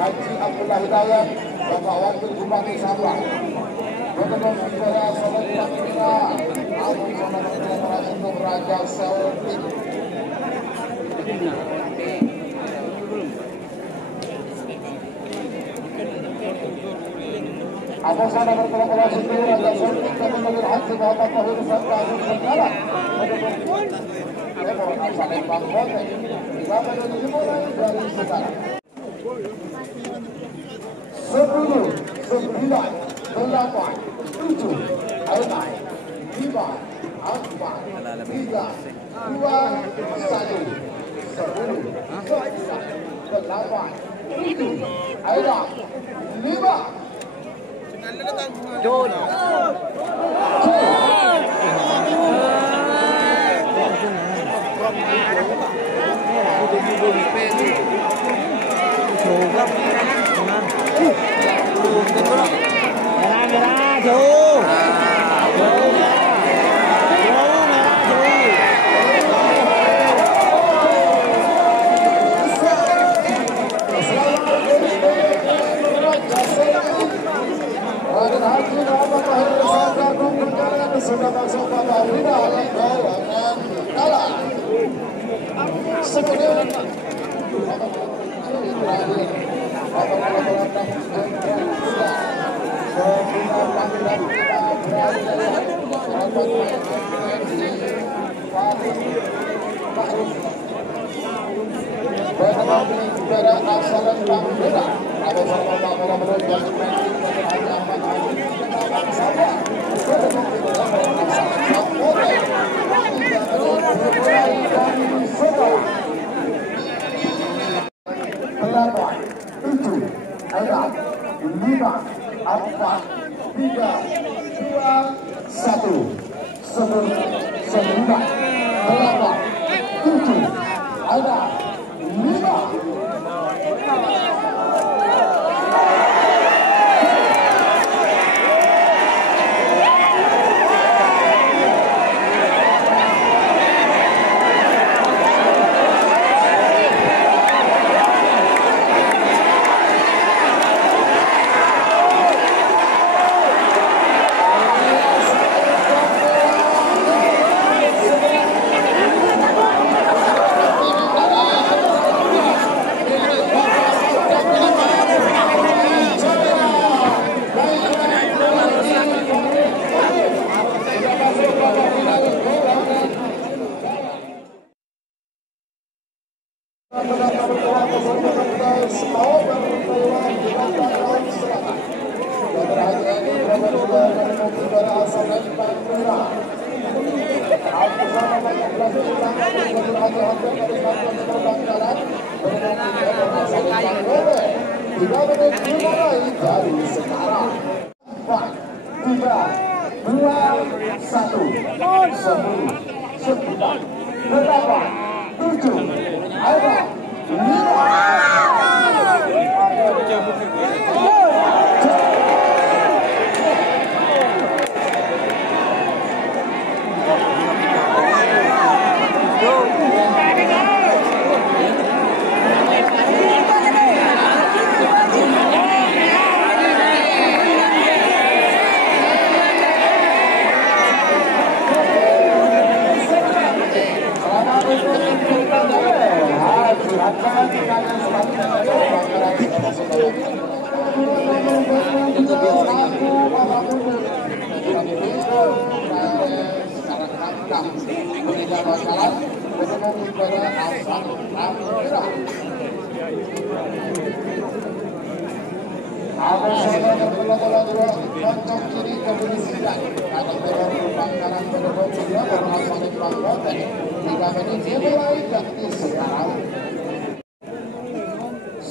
Haji Abdullah Hidayat, Bapak Wakil Bupati Sabah, Gubernur Negara Sulawesi Tengah, Agung Sono Raja Saudi. Agung Sono Berkolaborasi dengan Raja Saudi, Gubernur Haji Bapak Tahir Sabda Agung Negara, Gubernur Asal Bangkota, Gubernur dimulai dari sekarang. 10, 9, 8, 7, 6, 5, 4, 3, 2, 1, 9,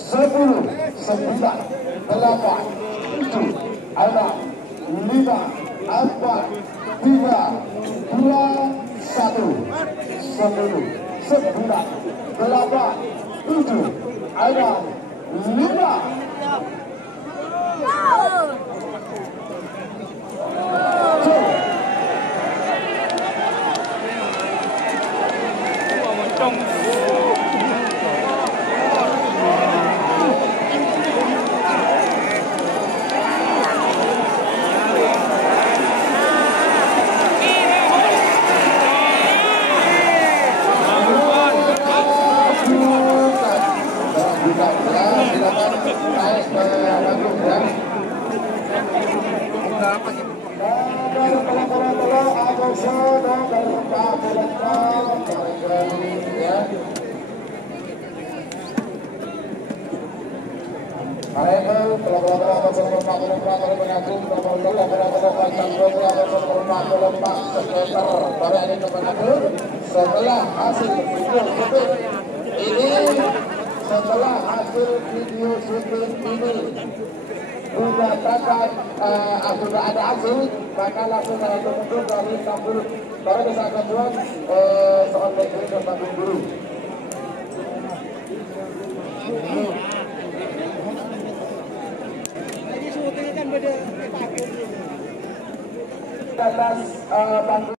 Sepuluh, 9, 8, 7, 6, 5, 4, 3, 2, 1. 10, 9, 8, 7, 6, 5. Setelah hasil video syuting ini dinyatakan sudah ada hasil, maka langsung saya mundur dari tampil baru bisa kedua soal negeri dan tampil guru. Atas bantu.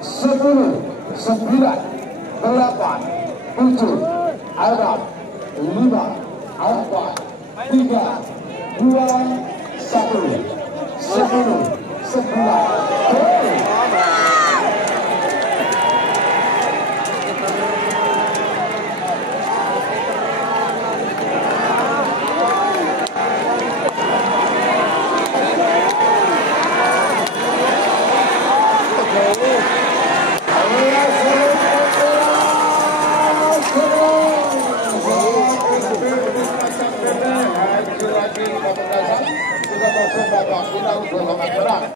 Sepuluh, 9, 8, 7, 6, 5, 4, 3, 2, 1. 10, 9. Sudah masuk babak final 2 menang.